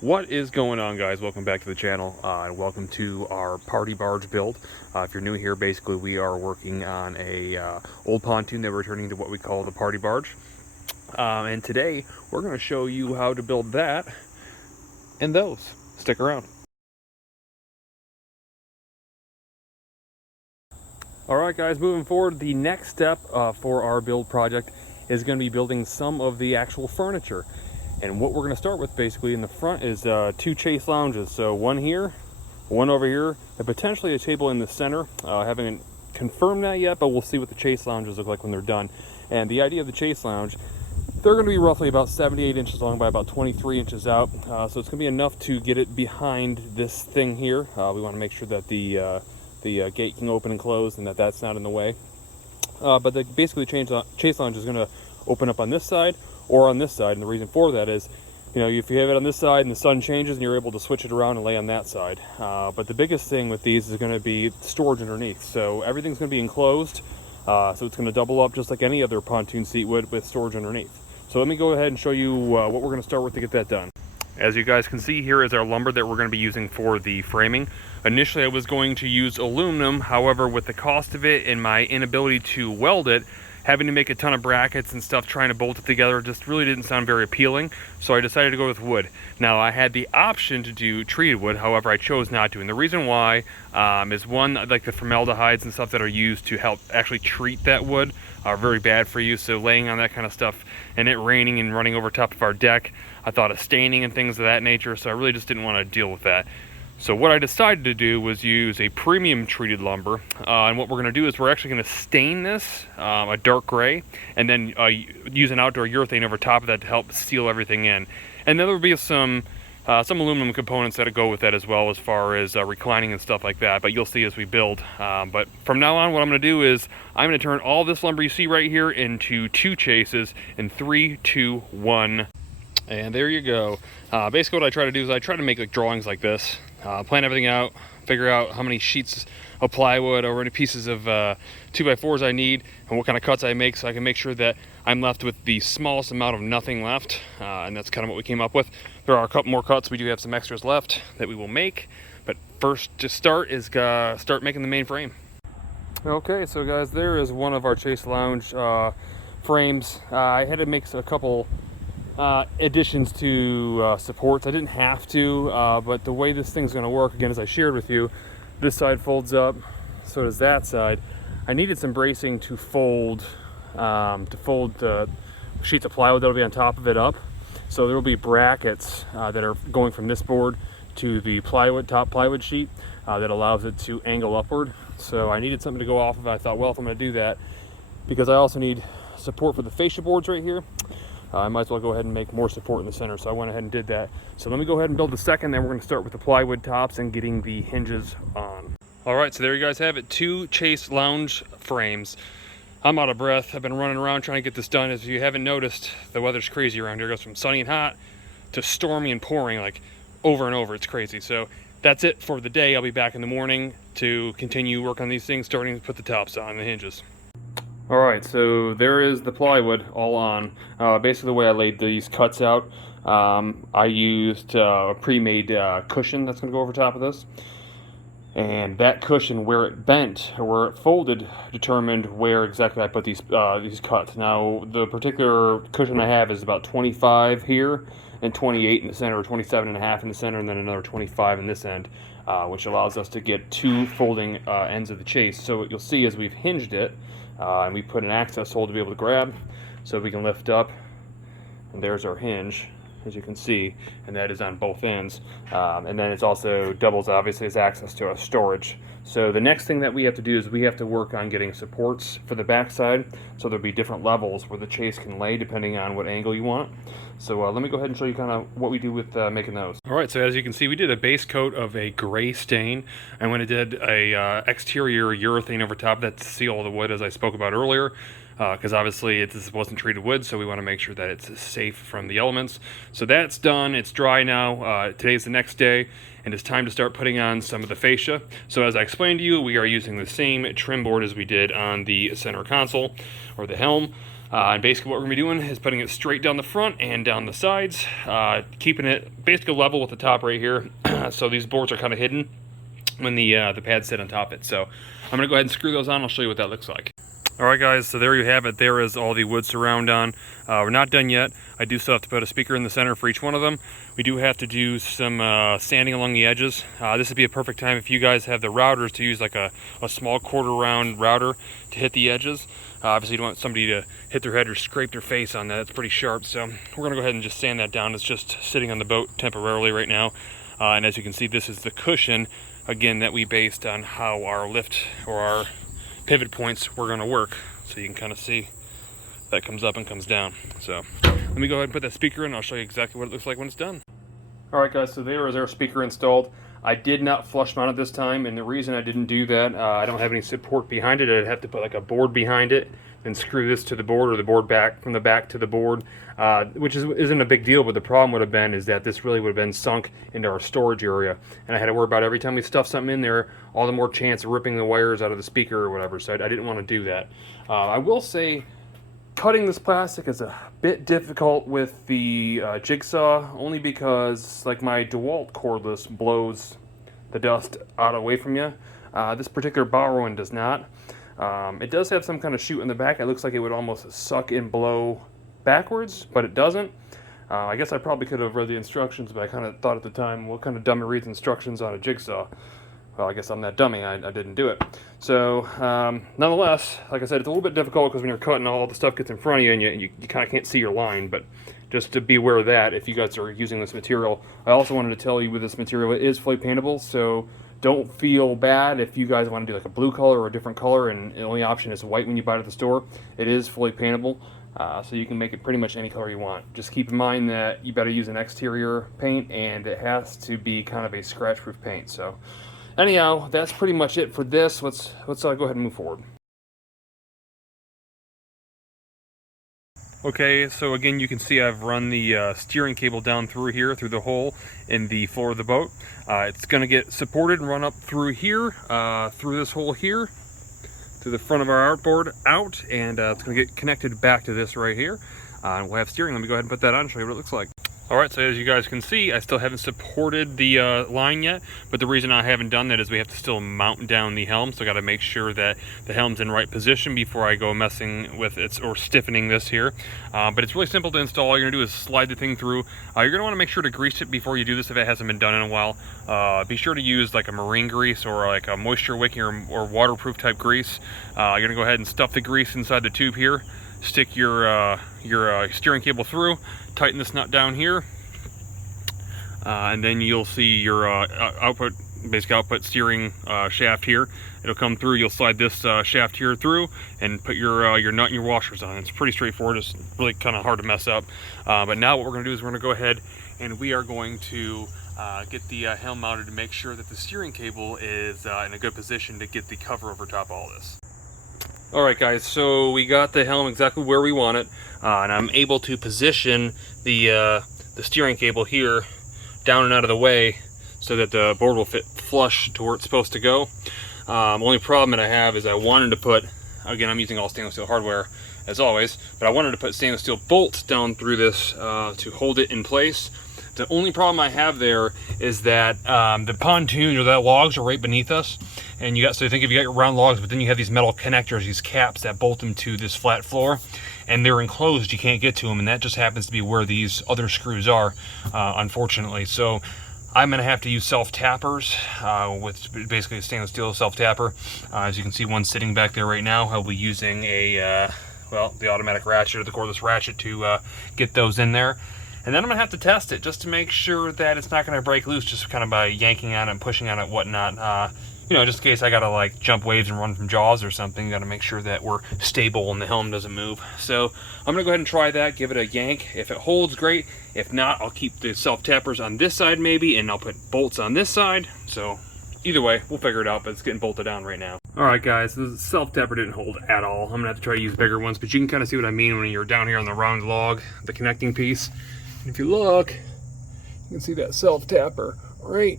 What is going on, guys? Welcome back to the channel and welcome to our party barge build. If you're new here, basically we are working on a old pontoon that we're turning to what we call the party barge. And today we're going to show you how to build that and those. Stick around. Alright guys, moving forward, the next step for our build project is going to be building some of the actual furniture. And what we're going to start with basically in the front is two chaise lounges. So one here, one over here, and potentially a table in the center. Haven't confirmed that yet, but we'll see what the chaise lounges look like when they're done. And the idea of the chaise lounge, they're going to be roughly about 78 inches long by about 23 inches out. So it's going to be enough to get it behind this thing here. We want to make sure that the gate can open and close and that that's not in the way. But basically the chaise lounge is going to open up on this side or on this side, and the reason for that is, you know, if you have it on this side and the sun changes, and you're able to switch it around and lay on that side. But the biggest thing with these is going to be storage underneath. So everything's going to be enclosed, so it's going to double up just like any other pontoon seat would with storage underneath. So let me go ahead and show you what we're going to start with to get that done. As you guys can see, here is our lumber that we're going to be using for the framing. Initially I was going to use aluminum, however with the cost of it and my inability to weld it, having to make a ton of brackets and stuff trying to bolt it together just really didn't sound very appealing, so I decided to go with wood. Now I had the option to do treated wood, however I chose not to, and the reason why is one, like the formaldehydes and stuff that are used to help actually treat that wood are very bad for you, so laying on that kind of stuff and it raining and running over top of our deck, I thought of staining and things of that nature, so I really just didn't want to deal with that. So what I decided to do was use a premium treated lumber, and what we're going to do is we're actually going to stain this a dark gray, and then use an outdoor urethane over top of that to help seal everything in. And then there will be some aluminum components that go with that as well, as far as reclining and stuff like that, but you'll see as we build. But from now on, what I'm going to do is I'm going to turn all this lumber you see right here into two chaises in 3, 2, 1. And there you go. Basically what I try to do is I try to make like drawings like this, plan everything out, figure out how many sheets of plywood or any pieces of 2x4s I need and what kind of cuts I make, so I can make sure that I'm left with the smallest amount of nothing left, and that's kind of what we came up with. There are a couple more cuts. We do have some extras left that we will make, but first to start is start making the main frame. Okay, so guys, there is one of our chaise lounge frames. I had to make a couple additions to supports. I didn't have to, but the way this thing's going to work, again, as I shared with you, this side folds up, so does that side. I needed some bracing to fold the sheets of plywood that'll be on top of it up. So there will be brackets that are going from this board to the top plywood sheet that allows it to angle upward. So I needed something to go off of. I thought, well, if I'm going to do that, because I also need support for the fascia boards right here, I might as well go ahead and make more support in the center, so I went ahead and did that. So let me go ahead and build the second, then we're going to start with the plywood tops and getting the hinges on. Alright, so there you guys have it, two chaise lounge frames. I'm out of breath. I've been running around trying to get this done. As you haven't noticed, the weather's crazy around here. It goes from sunny and hot to stormy and pouring, like over and over. It's crazy. So that's it for the day. I'll be back in the morning to continue work on these things, starting to put the tops on the hinges. Alright, so there is the plywood all on. Basically the way I laid these cuts out, I used a pre-made cushion that's going to go over top of this. And that cushion, where it bent or where it folded, determined where exactly I put these cuts. Now, the particular cushion I have is about 25 here and 28 in the center, or 27.5 in the center, and then another 25 in this end, which allows us to get two folding ends of the chaise. So what you'll see is we've hinged it, and we put an access hole to be able to grab, so we can lift up, and there's our hinge, as you can see, and that is on both ends. And then it's also doubles, obviously, as access to our storage. So the next thing that we have to do is we have to work on getting supports for the backside, so there'll be different levels where the chaise can lay depending on what angle you want. So let me go ahead and show you kind of what we do with making those. Alright, so as you can see, we did a base coat of a gray stain, and when I did a exterior urethane over top of that to seal all the wood, as I spoke about earlier, because obviously this wasn't treated wood, so we want to make sure that it's safe from the elements. So that's done, it's dry now. Today's the next day, and it's time to start putting on some of the fascia. So as I explained to you, we are using the same trim board as we did on the center console, or the helm. And basically what we're going to be doing is putting it straight down the front and down the sides, keeping it basically level with the top right here. So these boards are kind of hidden when the pads sit on top of it. So I'm going to go ahead and screw those on. I'll show you what that looks like. Alright guys, so there you have it. There is all the wood surround on. We're not done yet. I do still have to put a speaker in the center for each one of them. We do have to do some sanding along the edges. This would be a perfect time if you guys have the routers to use like a small quarter round router to hit the edges. Obviously you don't want somebody to hit their head or scrape their face on that. It's pretty sharp, so we're going to go ahead and just sand that down. It's just sitting on the boat temporarily right now. And as you can see, this is the cushion, again, that we based on how our lift or our pivot points were going to work. So you can kind of see that comes up and comes down. So let me go ahead and put that speaker in. I'll show you exactly what it looks like when it's done. Alright guys, so there is our speaker installed. I did not flush mount it this time, and the reason I didn't do that, I don't have any support behind it. I'd have to put like a board behind it and screw this to the board, or the board back from the back to the board, which isn't a big deal, but the problem would have been is that this really would have been sunk into our storage area, and I had to worry about every time we stuff something in there, all the more chance of ripping the wires out of the speaker or whatever, so I didn't want to do that. I will say cutting this plastic is a bit difficult with the jigsaw, only because like my DeWalt cordless blows the dust out away from you. This particular borrow one does not. It does have some kind of chute in the back. It looks like it would almost suck and blow backwards, but it doesn't. I guess I probably could have read the instructions, but I kind of thought at the time, what kind of dummy reads instructions on a jigsaw? Well, I guess I'm that dummy. I didn't do it. So, nonetheless, like I said, it's a little bit difficult because when you're cutting, all the stuff gets in front of you and you kind of can't see your line, but just to be aware of that if you guys are using this material. I also wanted to tell you with this material, it is fully paintable, so don't feel bad if you guys want to do like a blue color or a different color and the only option is white when you buy it at the store. It is fully paintable, so you can make it pretty much any color you want. Just keep in mind that you better use an exterior paint, and it has to be kind of a scratch-proof paint. So anyhow, that's pretty much it for this. Let's go ahead and move forward. Okay, so again, you can see I've run the steering cable down through here, through the hole in the floor of the boat. It's going to get supported and run up through here, through this hole here, to the front of our outboard out, and it's going to get connected back to this right here. And we'll have steering. Let me go ahead and put that on and show you what it looks like. Alright, so as you guys can see, I still haven't supported the line yet, but the reason I haven't done that is we have to still mount down the helm, so I got to make sure that the helm's in right position before I go messing with it or stiffening this here. But it's really simple to install. All you're going to do is slide the thing through. You're going to want to make sure to grease it before you do this if it hasn't been done in a while. Be sure to use like a marine grease or like a moisture wicking or waterproof type grease. You're going to go ahead and stuff the grease inside the tube here. Stick your steering cable through, tighten this nut down here, and then you'll see your output steering shaft here. It'll come through. You'll slide this shaft here through and put your nut and your washers on. It's pretty straightforward. It's really kind of hard to mess up. But now what we're going to do is we're going to go ahead and we are going to get the helm mounted to make sure that the steering cable is in a good position to get the cover over top of all this. Alright guys, so we got the helm exactly where we want it, and I'm able to position the steering cable here down and out of the way so that the board will fit flush to where it's supposed to go. Only problem that I have is I wanted to put, again, I'm using all stainless steel hardware as always, but I wanted to put stainless steel bolts down through this to hold it in place. The only problem I have there is that the pontoon or the logs are right beneath us, and so you think if you got your round logs, but then you have these metal connectors, these caps that bolt them to this flat floor, and they're enclosed, you can't get to them, and that just happens to be where these other screws are, unfortunately. So I'm going to have to use self-tappers with basically a stainless steel self-tapper. As you can see, one sitting back there right now. I'll be using the automatic ratchet or the cordless ratchet to get those in there. And then I'm going to have to test it just to make sure that it's not going to break loose just kind of by yanking on it and pushing on it and whatnot. Just in case I got to like jump waves and run from Jaws or something, got to make sure that we're stable and the helm doesn't move. So I'm going to go ahead and try that, give it a yank. If it holds, great. If not, I'll keep the self-tappers on this side maybe, and I'll put bolts on this side. So either way, we'll figure it out, but it's getting bolted down right now. Alright guys, the self-tapper didn't hold at all. I'm going to have to try to use bigger ones, but you can kind of see what I mean when you're down here on the round log, the connecting piece. And if you look, you can see that self-tapper right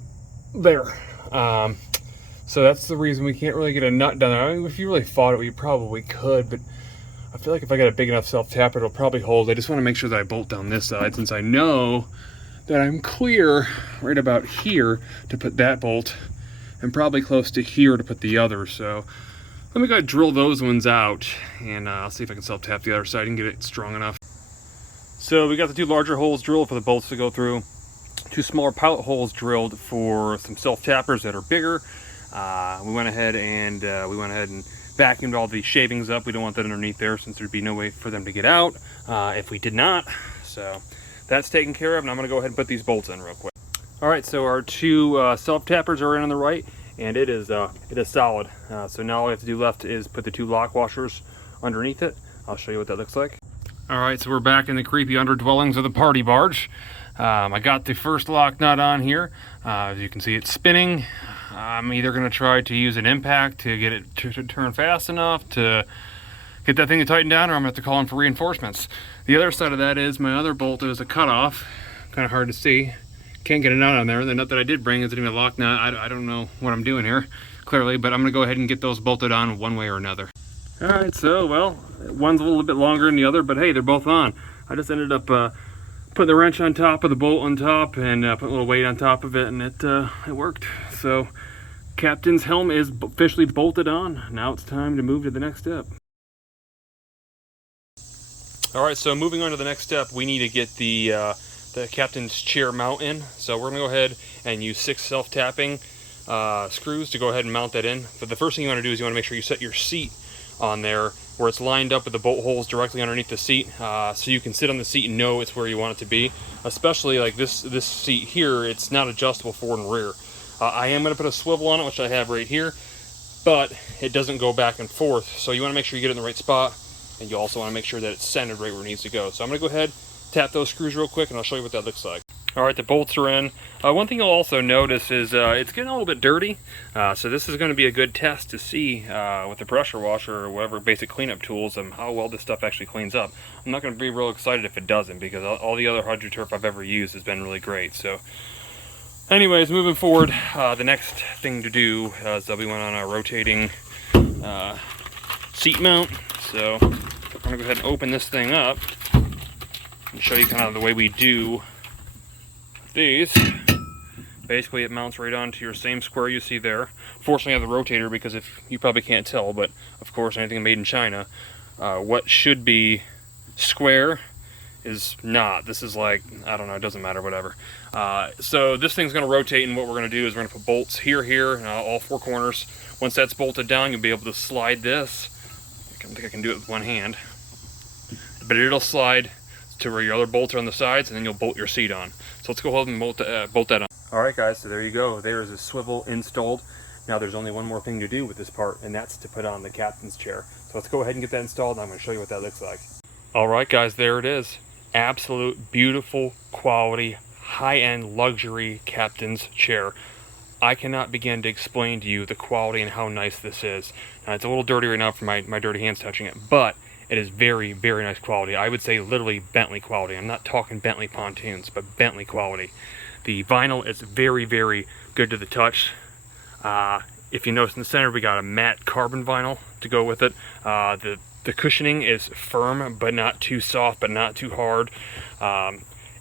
there. So that's the reason we can't really get a nut down there. I mean, if you really fought it, you probably could, but I feel like if I got a big enough self-tapper, it'll probably hold. I just want to make sure that I bolt down this side, since I know that I'm clear right about here to put that bolt, and probably close to here to put the other. So let me go ahead and drill those ones out, and I'll see if I can self-tap the other side and get it strong enough. So we got the two larger holes drilled for the bolts to go through, two smaller pilot holes drilled for some self-tappers that are bigger. We went ahead and vacuumed all the shavings up. We don't want that underneath there, since there'd be no way for them to get out if we did not. So that's taken care of, and I'm going to go ahead and put these bolts in real quick. All right, so our two self-tappers are in on the right, and it is solid. So now all we have to do left is put the two lock washers underneath it. I'll show you what that looks like. All right, so we're back in the creepy underdwellings of the party barge. I got the first lock nut on here. As you can see, it's spinning. I'm either going to try to use an impact to get it to turn fast enough to get that thing to tighten down, or I'm going to have to call in for reinforcements. The other side of that is my other bolt is a cutoff. Kind of hard to see. Can't get a nut on there. The nut that I did bring isn't even a lock nut. I don't know what I'm doing here, clearly, but I'm going to go ahead and get those bolted on one way or another. All right, so, well, one's a little bit longer than the other, but hey, they're both on. I just ended up putting the wrench on top of the bolt on top, and put a little weight on top of it, and it worked. So captain's helm is officially bolted on. Now it's time to move to the next step. All right, so moving on to the next step, we need to get the captain's chair mount in. So we're gonna go ahead and use 6 self-tapping screws to go ahead and mount that in. But the first thing you wanna do is you wanna make sure you set your seat on there where it's lined up with the bolt holes directly underneath the seat, so you can sit on the seat and know it's where you want it to be. Especially like this seat here, it's not adjustable forward and rear. I am going to put a swivel on it, which I have right here, but it doesn't go back and forth, so you want to make sure you get it in the right spot, and you also want to make sure that it's centered right where it needs to go. So I'm going to go ahead, tap those screws real quick, and I'll show you what that looks like. All right, the bolts are in. One thing you'll also notice is it's getting a little bit dirty, so this is going to be a good test to see with the pressure washer or whatever basic cleanup tools how well this stuff actually cleans up. I'm not going to be real excited if it doesn't, because all the other hydroturf I've ever used has been really great. So anyways, moving forward, the next thing to do is we went on a rotating seat mount. So I'm going to go ahead and open this thing up and show you kind of the way we do these. Basically, it mounts right onto your same square you see there. Fortunately, I have the rotator, because if you probably can't tell, but of course, anything made in China, what should be square is not. This is like, I don't know, it doesn't matter, whatever. So this thing's going to rotate, and what we're going to do is we're going to put bolts here, all 4 corners. Once that's bolted down, you'll be able to slide this. I don't think I can do it with one hand, but it'll slide to where your other bolts are on the sides, and then you'll bolt your seat on. So let's go ahead and bolt that on. All right, guys, so there you go. There's a swivel installed. Now there's only one more thing to do with this part, and that's to put on the captain's chair. So let's go ahead and get that installed, and I'm going to show you what that looks like. All right, guys, there it is. Absolute beautiful quality, high-end luxury captain's chair. I cannot begin to explain to you the quality and how nice this is. Now, it's a little dirty right now from my dirty hands touching it, but it is very, very nice quality. I would say literally Bentley quality. I'm not talking Bentley pontoons, but Bentley quality. The vinyl is very, very good to the touch. If you notice in the center, we got a matte carbon vinyl to go with it. The cushioning is firm, but not too soft, but not too hard.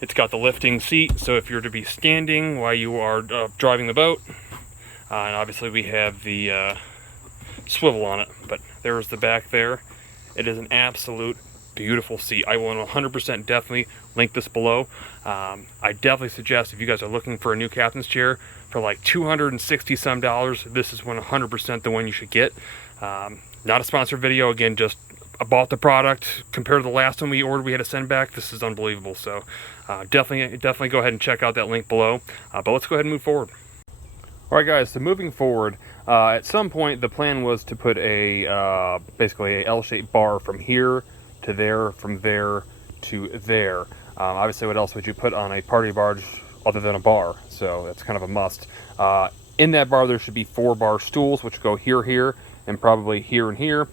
It's got the lifting seat, so if you're to be standing while you are driving the boat, and obviously we have the swivel on it, but there's the back there. It is an absolute beautiful seat. I will 100% definitely link this below. I definitely suggest, if you guys are looking for a new captain's chair for like $260 some, this is 100% the one you should get. Not a sponsored video, again, just I bought the product. Compared to the last one we ordered, we had to send back. This is unbelievable. So definitely go ahead and check out that link below. But let's go ahead and move forward. All right, guys, so moving forward, at some point the plan was to put a basically a L-shaped bar from here to there, from there to there. Obviously, what else would you put on a party barge other than a bar? So that's kind of a must. In that bar, there should be 4 bar stools, which go here, here, and probably here and here.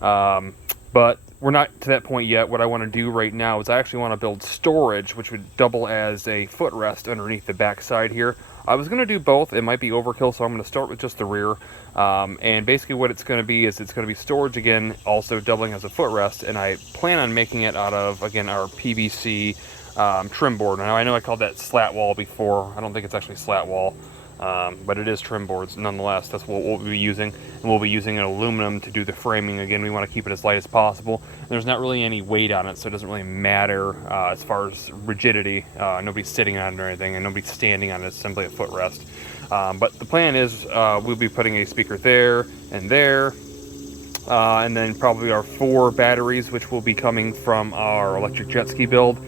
But we're not to that point yet. What I want to do right now is I actually want to build storage, which would double as a footrest underneath the back side here. I was going to do both. It might be overkill, so I'm going to start with just the rear. And basically what it's going to be is it's going to be storage again, also doubling as a footrest. And I plan on making it out of, again, our PVC trim board. Now I know I called that slat wall before. I don't think it's actually slat wall. But it is trim boards nonetheless. That's what we'll be using, and we'll be using an aluminum to do the framing. Again, we want to keep it as light as possible. And there's not really any weight on it, so it doesn't really matter as far as rigidity. Nobody's sitting on it or anything, and nobody's standing on it. It's simply a footrest. But the plan is we'll be putting a speaker there, and then probably our 4 batteries, which will be coming from our electric jet ski build.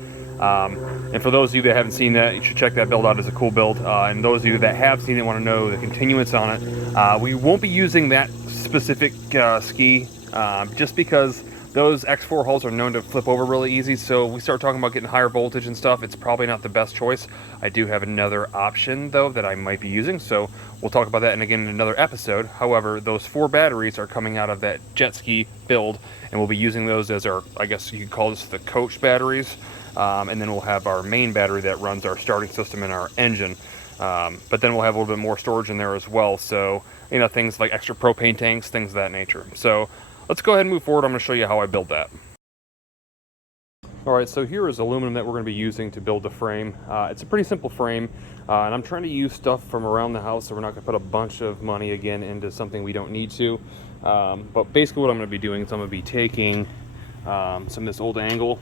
And for those of you that haven't seen that, you should check that build out. It's a cool build. And those of you that have seen it want to know the continuance on it. We won't be using that specific ski just because those X4 hulls are known to flip over really easy. So we start talking about getting higher voltage and stuff. It's probably not the best choice. I do have another option though that I might be using. So we'll talk about that in another episode. However, those 4 batteries are coming out of that jet ski build, and we'll be using those as our, I guess you could call this the coach batteries. And then we'll have our main battery that runs our starting system and our engine. But then we'll have a little bit more storage in there as well. So, you know, things like extra propane tanks, things of that nature. So let's go ahead and move forward. I'm going to show you how I build that. All right, so here is aluminum that we're going to be using to build the frame. It's a pretty simple frame, and I'm trying to use stuff from around the house, so we're not going to put a bunch of money again into something we don't need to. But basically what I'm going to be doing is I'm going to be taking some of this old angle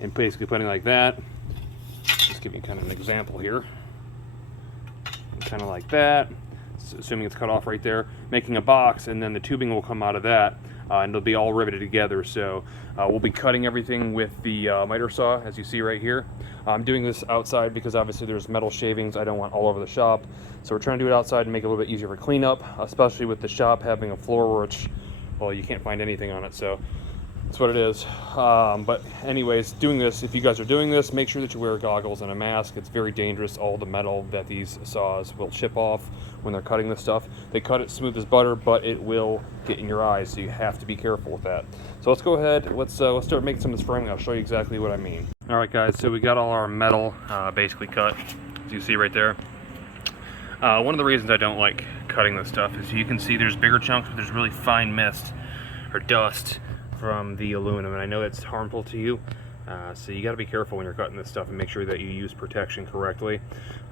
and basically putting like that. Just give you kind of an example here. Kind of like that, assuming it's cut off right there, making a box, and then the tubing will come out of that, and it'll be all riveted together. So we'll be cutting everything with the miter saw, as you see right here. I'm doing this outside because obviously there's metal shavings I don't want all over the shop. So we're trying to do it outside and make it a little bit easier for cleanup, especially with the shop having a floor which, well, you can't find anything on it. So that's what it is. But anyways, doing this, if you guys are doing this, make sure that you wear goggles and a mask. It's very dangerous. All the metal that these saws will chip off when they're cutting this stuff. They cut it smooth as butter, but it will get in your eyes, so you have to be careful with that. So let's go ahead, let's start making some of this framing. I'll show you exactly what I mean. All right guys, so we got all our metal basically cut, as you see right there. One of the reasons I don't like cutting this stuff is you can see there's bigger chunks, but there's really fine mist or dust from the aluminum, and I know it's harmful to you, so you got to be careful when you're cutting this stuff and make sure that you use protection correctly.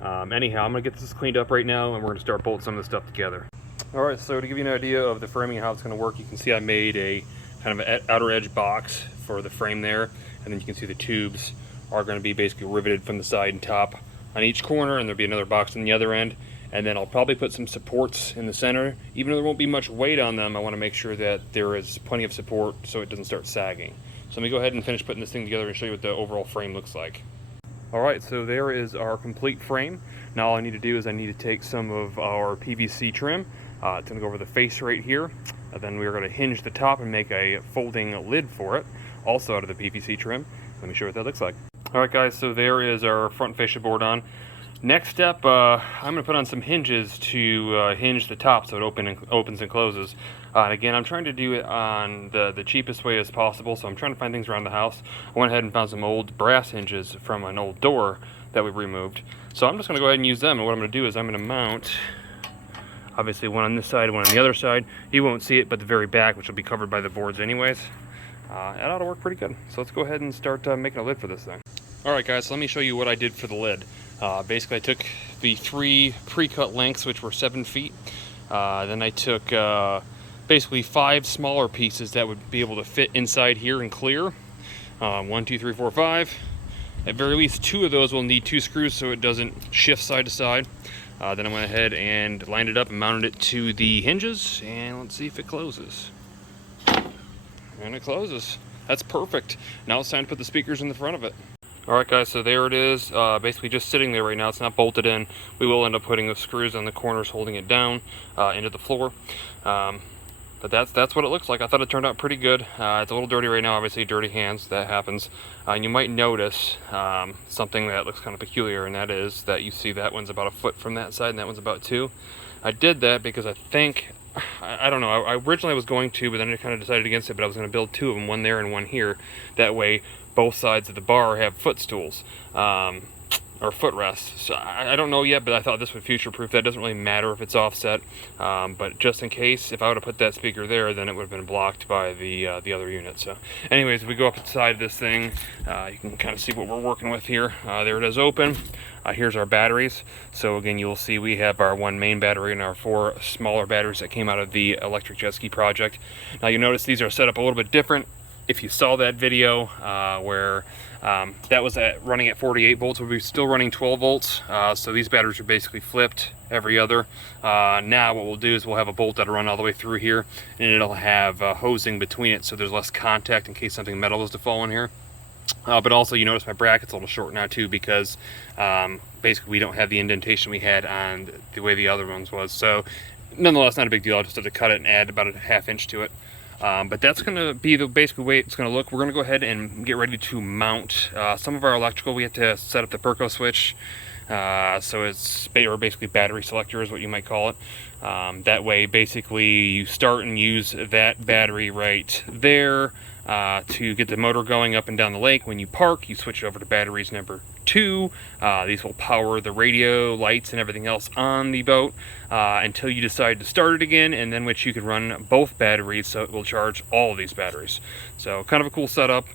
Anyhow, I'm going to get this cleaned up right now, and we're going to start bolting some of this stuff together. Alright, so to give you an idea of the framing and how it's going to work, you can see I made a kind of an outer edge box for the frame there, and then you can see the tubes are going to be basically riveted from the side and top on each corner, and there'll be another box on the other end. And then I'll probably put some supports in the center. Even though there won't be much weight on them, I want to make sure that there is plenty of support so it doesn't start sagging. So let me go ahead and finish putting this thing together and show you what the overall frame looks like. Alright, so there is our complete frame. Now all I need to do is I need to take some of our PVC trim. It's going to go over the face right here. And then we're going to hinge the top and make a folding lid for it, also out of the PVC trim. Let me show you what that looks like. Alright guys, so there is our front fascia board on. Next step, I'm going to put on some hinges to hinge the top so it opens and closes. And again, I'm trying to do it on the cheapest way as possible, so I'm trying to find things around the house. I went ahead and found some old brass hinges from an old door that we removed. So I'm just going to go ahead and use them, and what I'm going to do is I'm going to mount, obviously one on this side, one on the other side. You won't see it, but the very back, which will be covered by the boards anyways. That ought to work pretty good. So let's go ahead and start making a lid for this thing. Alright guys, so let me show you what I did for the lid. Basically I took the 3 pre-cut lengths, which were 7 feet. Then I took basically 5 smaller pieces that would be able to fit inside here and clear. 1, 2, 3, 4, 5. At very least 2 of those will need 2 screws so it doesn't shift side to side. Then I went ahead and lined it up and mounted it to the hinges, and let's see if it closes. And it closes. That's perfect. Now it's time to put the speakers in the front of it. Alright guys, so there it is, basically just sitting there right now. It's not bolted in. We will end up putting the screws on the corners holding it down into the floor. But that's what it looks like. I thought it turned out pretty good. It's a little dirty right now, obviously, dirty hands, that happens. And you might notice something that looks kind of peculiar, and that is that you see that one's about a foot from that side and that one's about 2. I did that because I think, I don't know, I originally was going to, but then I kind of decided against it, but I was going to build 2 of them, one there and one here. That way both sides of the bar have footstools. Or footrests. So I don't know yet, but I thought this would future-proof. That doesn't really matter if it's offset, but just in case, if I would have put that speaker there, then it would have been blocked by the other unit. So anyways, if we go up inside this thing, you can kind of see what we're working with here. There it is open. Here's our batteries. So again, you'll see we have our 1 main battery and our 4 smaller batteries that came out of the electric jet ski project. Now you'll notice these are set up a little bit different. If you saw that video where that was running at 48 volts, we'll be still running 12 volts. So these batteries are basically flipped every other. Now what we'll do is we'll have a bolt that'll run all the way through here, and it'll have hosing between it, so there's less contact in case something metal was to fall in here. But also you notice my bracket's a little short now too, because basically we don't have the indentation we had on the way the other ones was. So nonetheless, not a big deal. I'll just have to cut it and add about a ½ inch to it. But that's going to be the basic way it's going to look. We're going to go ahead and get ready to mount some of our electrical. We have to set up the Perco switch, so it's basically battery selector is what you might call it. That way basically you start and use that battery right there to get the motor going up and down the lake. When you park, you switch over to batteries number 2. These will power the radio, lights, and everything else on the boat until you decide to start it again, and then which you can run both batteries, so it will charge all of these batteries. So kind of a cool setup.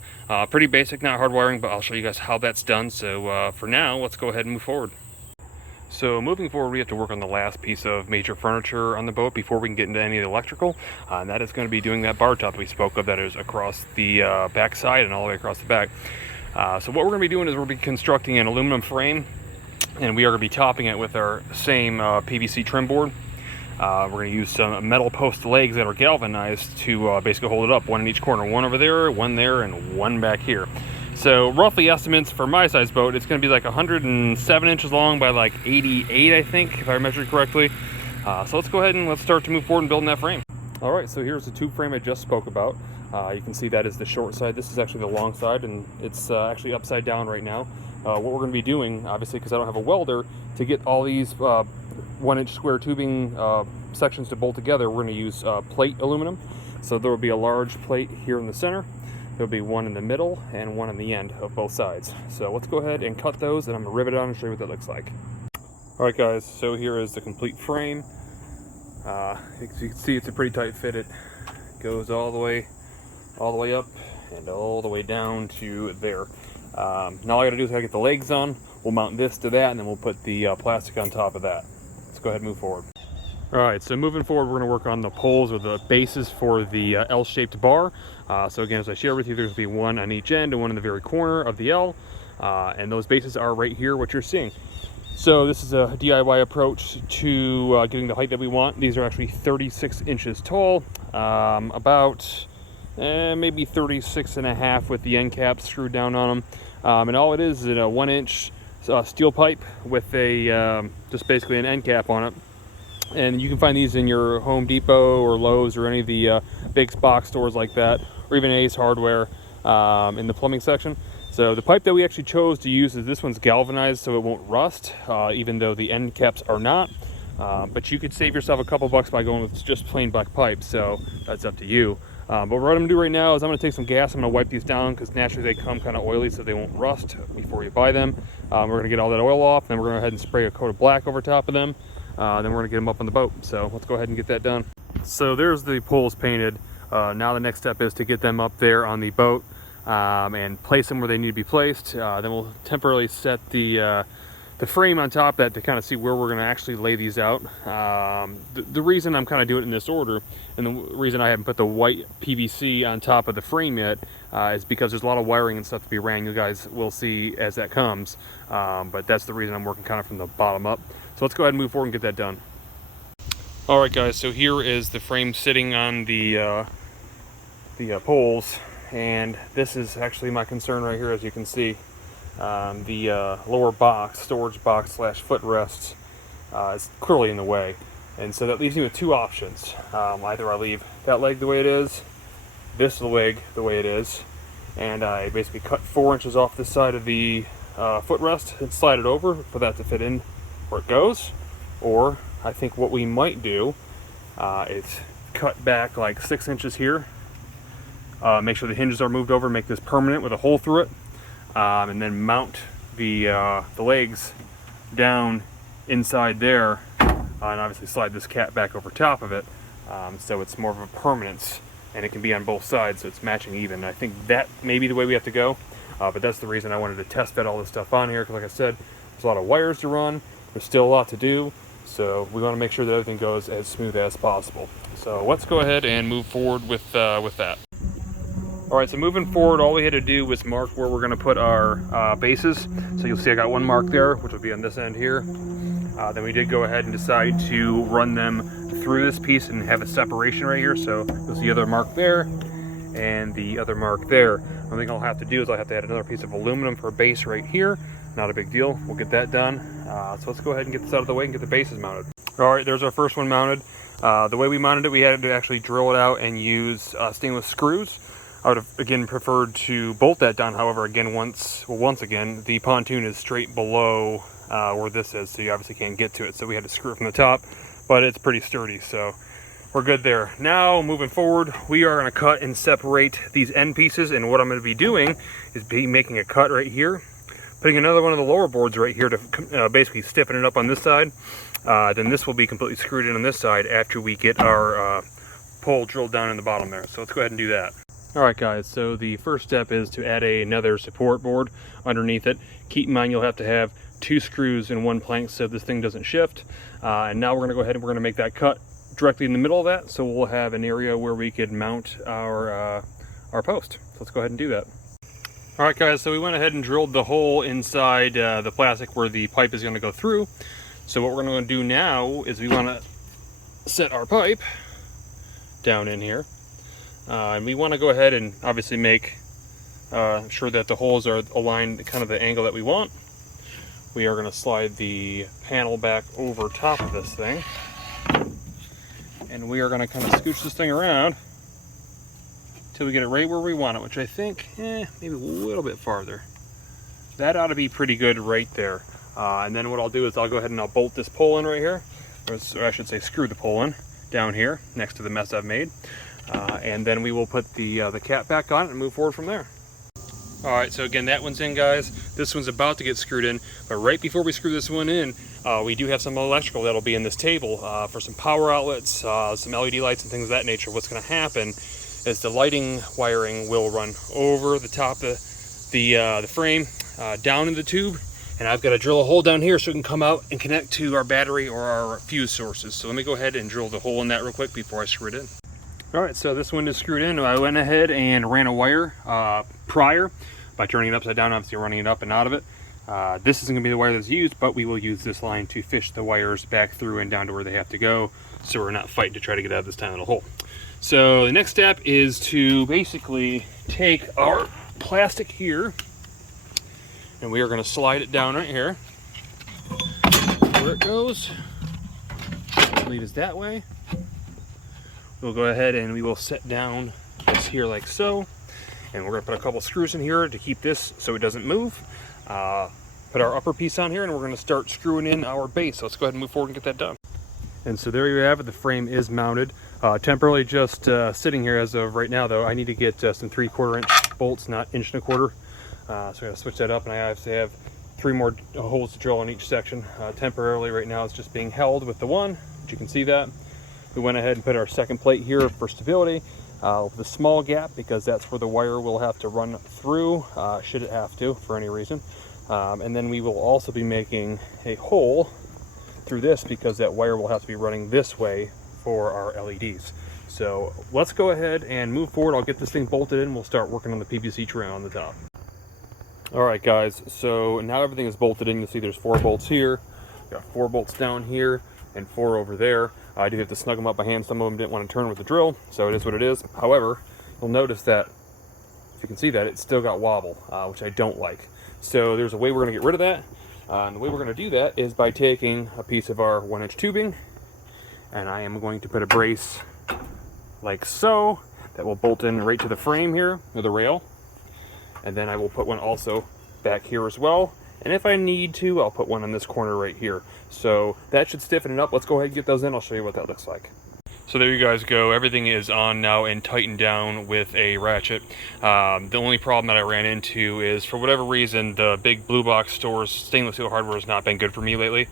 Pretty basic, not hard wiring, but I'll show you guys how that's done. So for now, let's go ahead and move forward. So moving forward, we have to work on the last piece of major furniture on the boat before we can get into any of the electrical, and that is going to be doing that bar top we spoke of that is across the back side and all the way across the back. So what we're going to be doing is we're going to be constructing an aluminum frame, and we are going to be topping it with our same PVC trim board. We're going to use some metal post legs that are galvanized to basically hold it up, one in each corner, one over there, one there, and one back here. So roughly estimates for my size boat, it's going to be like 107 inches long by like 88, I think, if I measured correctly. So let's go ahead and let's start to move forward and building that frame. All right, so here's the tube frame I just spoke about. You can see that is the short side. This is actually the long side, and it's actually upside down right now. What we're going to be doing, obviously, because I don't have a welder, to get all these 1-inch square tubing sections to bolt together, we're going to use plate aluminum. So there will be a large plate here in the center. There'll be one in the middle and one on the end of both sides. So let's go ahead and cut those, and I'm going to rivet it on and show you what that looks like. All right, guys, so here is the complete frame. As you can see, it's a pretty tight fit. It goes all the way up and all the way down to there. Now all I gotta do is I get the legs on. We'll mount this to that, and then we'll put the plastic on top of that. Let's go ahead and move forward. All right, so moving forward, we're gonna work on the poles or the bases for the L-shaped bar. So again, as I share with you, there's gonna be one on each end and one in the very corner of the L, and those bases are right here, what you're seeing. So this is a DIY approach to getting the height that we want. These are actually 36 inches tall, about maybe 36.5 with the end caps screwed down on them. And all it is a 1-inch steel pipe with a just basically an end cap on it. And you can find these in your Home Depot or Lowe's or any of the big box stores like that, or even Ace Hardware in the plumbing section. So the pipe that we actually chose to use is this one's galvanized, so it won't rust, even though the end caps are not. But you could save yourself a couple bucks by going with just plain black pipe, so that's up to you. But what I'm gonna do right now is I'm gonna take some gas, I'm gonna wipe these down because naturally they come kind of oily, so they won't rust before you buy them. We're gonna get all that oil off, then we're gonna go ahead and spray a coat of black over top of them. Then we're gonna get them up on the boat. So let's go ahead and get that done. So there's the poles painted. Now the next step is to get them up there on the boat and place them where they need to be placed. Then we'll temporarily set the frame on top of that to kind of see where we're gonna actually lay these out. The reason I'm kind of doing it in this order, and the reason I haven't put the white PVC on top of the frame yet, is because there's a lot of wiring and stuff to be ran. You guys will see as that comes, but that's the reason I'm working kind of from the bottom up. So let's go ahead and move forward and get that done. All right, guys, so here is the frame sitting on the poles, and this is actually my concern right here. As you can see, the lower box, storage box slash footrest, is clearly in the way. And so that leaves me with two options. Either I leave that leg the way it is, this leg the way it is, and I basically cut 4 inches off this side of the footrest and slide it over for that to fit in where it goes. Or I think what we might do is cut back like 6 inches here, make sure the hinges are moved over, make this permanent with a hole through it, and then mount the legs down inside there, and obviously slide this cat back over top of it, so it's more of a permanence, and it can be on both sides, so it's matching even. I think that may be the way we have to go, but that's the reason I wanted to test bed all this stuff on here, because like I said, there's a lot of wires to run, there's still a lot to do, so we want to make sure that everything goes as smooth as possible. So let's go ahead and move forward with that. All right, so moving forward, all we had to do was mark where we're going to put our bases. So you'll see I got one mark there, which will be on this end here. Then we did go ahead and decide to run them through this piece and have a separation right here. So you'll see the other mark there and the other mark there. One thing I'll have to do is I'll have to add another piece of aluminum for a base right here. Not a big deal, we'll get that done. So let's go ahead and get this out of the way and get the bases mounted. All right, there's our first one mounted. The way we mounted it, we had to actually drill it out and use stainless screws. I would have, again, preferred to bolt that down. However, again, once again, the pontoon is straight below where this is, so you obviously can't get to it. So we had to screw it from the top, but it's pretty sturdy, so we're good there. Now, moving forward, we are going to cut and separate these end pieces, and what I'm going to be doing is making a cut right here, putting another one of the lower boards right here to basically stiffen it up on this side. Then this will be completely screwed in on this side after we get our pole drilled down in the bottom there. So let's go ahead and do that. All right, guys, so the first step is to add another support board underneath it. Keep in mind you'll have to have 2 screws and 1 plank so this thing doesn't shift. And now we're gonna go ahead and we're gonna make that cut directly in the middle of that, so we'll have an area where we could mount our post. So let's go ahead and do that. All right, guys, so we went ahead and drilled the hole inside the plastic where the pipe is gonna go through. So what we're gonna do now is we wanna set our pipe down in here. And we want to go ahead and obviously make sure that the holes are aligned kind of the angle that we want. We are going to slide the panel back over top of this thing. And we are going to kind of scooch this thing around until we get it right where we want it, which I think, maybe a little bit farther. That ought to be pretty good right there. And then what I'll do is I'll go ahead and I'll bolt this pole in right here, or I should say screw the pole in down here next to the mess I've made. And then we will put the cap back on it and move forward from there. All right, so again, that one's in, guys. This one's about to get screwed in, but right before we screw this one in, we do have some electrical that'll be in this table for some power outlets, some LED lights and things of that nature. What's gonna happen is the lighting wiring will run over the top of the frame, down in the tube, and I've got to drill a hole down here so it can come out and connect to our battery or our fuse sources. So let me go ahead and drill the hole in that real quick before I screw it in. All right, so this one is screwed in. I went ahead and ran a wire prior by turning it upside down, obviously running it up and out of it. This isn't gonna be the wire that's used, but we will use this line to fish the wires back through and down to where they have to go, so we're not fighting to try to get out of this tiny little hole. So the next step is to basically take our plastic here, and we are gonna slide it down right here. Where it goes, I believe is that way. We'll go ahead and we will set down this here like so, and we're gonna put a couple screws in here to keep this so it doesn't move. Put our upper piece on here, and we're gonna start screwing in our base. So let's go ahead and move forward and get that done. And so there you have it, the frame is mounted. Temporarily just sitting here as of right now though. I need to get some 3/4 inch bolts, not 1.25 inch. So I'm gonna switch that up, and I obviously have 3 more holes to drill in each section. Temporarily right now it's just being held with the one, but you can see that. We went ahead and put our second plate here for stability with a small gap, because that's where the wire will have to run through, should it have to, for any reason. And then we will also be making a hole through this, because that wire will have to be running this way for our LEDs. So let's go ahead and move forward. I'll get this thing bolted in. We'll start working on the PVC trim on the top. All right, guys, so now everything is bolted in. You'll see there's 4 bolts here. Got 4 bolts down here and 4 over there. I do have to snug them up by hand. Some of them didn't want to turn with the drill, so it is what it is. However, you'll notice that, if you can see that, it's still got wobble, which I don't like. So there's a way we're going to get rid of that. And the way we're going to do that is by taking a piece of our 1-inch tubing and I am going to put a brace like so that will bolt in right to the frame here, or the rail. And then I will put one also back here as well. And if I need to, I'll put one in this corner right here. So that should stiffen it up. Let's go ahead and get those in. I'll show you what that looks like. So there you guys go. Everything is on now and tightened down with a ratchet. The only problem that I ran into is, for whatever reason, the big blue box stores stainless steel hardware has not been good for me lately.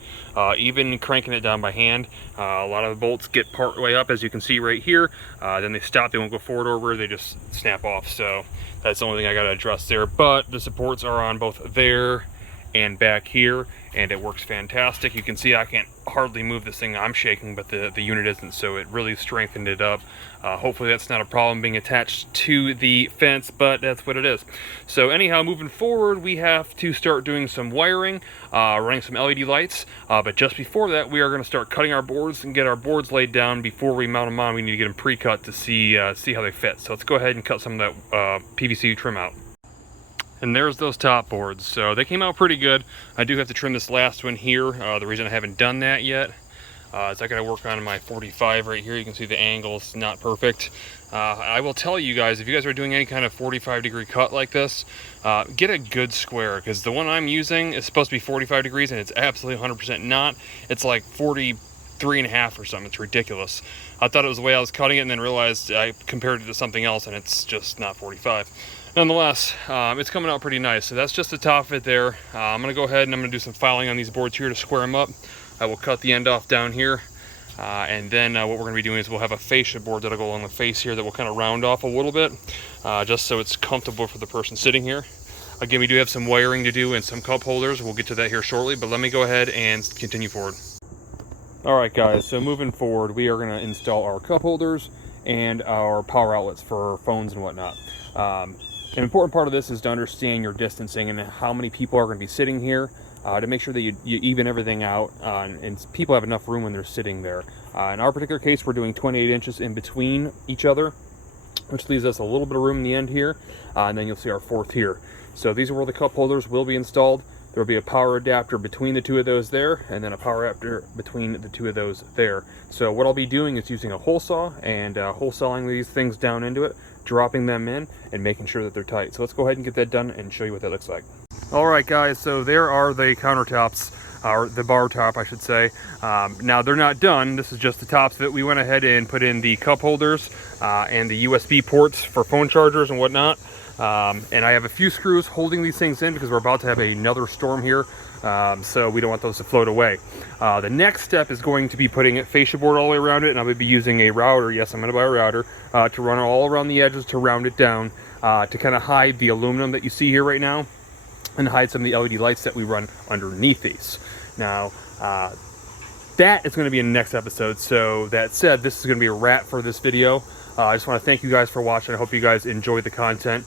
Even cranking it down by hand, a lot of the bolts get part way up, as you can see right here. Then they stop, they won't go forward over, they just snap off. So that's the only thing I got to address there. But the supports are on both there and back here, and it works fantastic. You can see I can't hardly move this thing. I'm shaking, but the unit isn't, so it really strengthened it up. Hopefully that's not a problem being attached to the fence, but that's what it is. So anyhow, moving forward, we have to start doing some wiring, running some LED lights, but just before that, we are going to start cutting our boards and get our boards laid down. Before we mount them on, we need to get them pre-cut to see how they fit. So let's go ahead and cut some of that PVC trim out. And there's those top boards. So they came out pretty good. I do have to trim this last one here. The reason I haven't done that yet is I gotta work on my 45 right here. You can see the angle's not perfect. I will tell you guys, if you guys are doing any kind of 45-degree cut like this, get a good square, because the one I'm using is supposed to be 45 degrees and it's absolutely 100% not. It's like 43.5 or something. It's ridiculous. I thought it was the way I was cutting it, and then realized I compared it to something else and it's just not 45. Nonetheless, it's coming out pretty nice. So that's just the top of it there. I'm going to go ahead and I'm going to do some filing on these boards here to square them up. I will cut the end off down here. And then what we're going to be doing is we'll have a fascia board that'll go along the face here that will kind of round off a little bit, just so it's comfortable for the person sitting here. Again, we do have some wiring to do and some cup holders. We'll get to that here shortly, but let me go ahead and continue forward. All right, guys, so moving forward, we are going to install our cup holders and our power outlets for phones and whatnot. An important part of this is to understand your distancing and how many people are going to be sitting here, to make sure that you even everything out, and people have enough room when they're sitting there. In our particular case, we're doing 28 inches in between each other, which leaves us a little bit of room in the end here, and then you'll see our fourth here. So these are where the cup holders will be installed. There will be a power adapter between the two of those there, and then a power adapter between the two of those there. So what I'll be doing is using a hole saw and wholesaling these things down into it, dropping them in, and making sure that they're tight. So let's go ahead and get that done and show you what that looks like. All right, guys, so there are the countertops, or the bar top, I should say. Now, they're not done. This is just the tops of it. We went ahead and put in the cup holders and the USB ports for phone chargers and whatnot. And I have a few screws holding these things in because we're about to have another storm here, so we don't want those to float away. The next step is going to be putting a fascia board all the way around it, and I will be using a router. Yes, I'm going to buy a router to run all around the edges to round it down, to kind of hide the aluminum that you see here right now, and hide some of the LED lights that we run underneath these. Now, that is going to be in the next episode. So that said, this is going to be a wrap for this video. I just want to thank you guys for watching. I hope you guys enjoyed the content.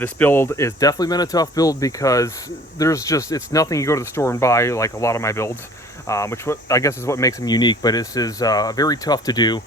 This build has definitely been a tough build because it's nothing you go to the store and buy like a lot of my builds, which I guess is what makes them unique. But this is very tough to do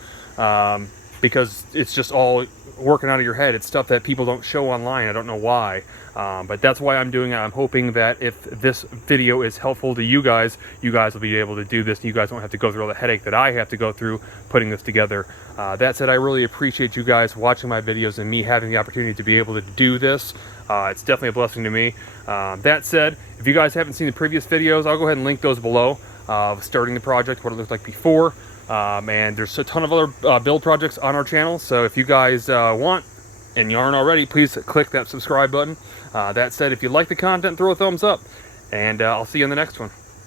because it's just all working out of your head. It's stuff that people don't show online. I don't know why, but that's why I'm doing it. I'm hoping that if this video is helpful to you guys will be able to do this, and you guys won't have to go through all the headache that I have to go through putting this together. That said, I really appreciate you guys watching my videos and me having the opportunity to be able to do this. It's definitely a blessing to me. That said, if you guys haven't seen the previous videos, I'll go ahead and link those below, starting the project, what it looked like before. And there's a ton of other build projects on our channel, so if you guys want and you aren't already, please click that subscribe button. That said, if you like the content, throw a thumbs up, and I'll see you in the next one.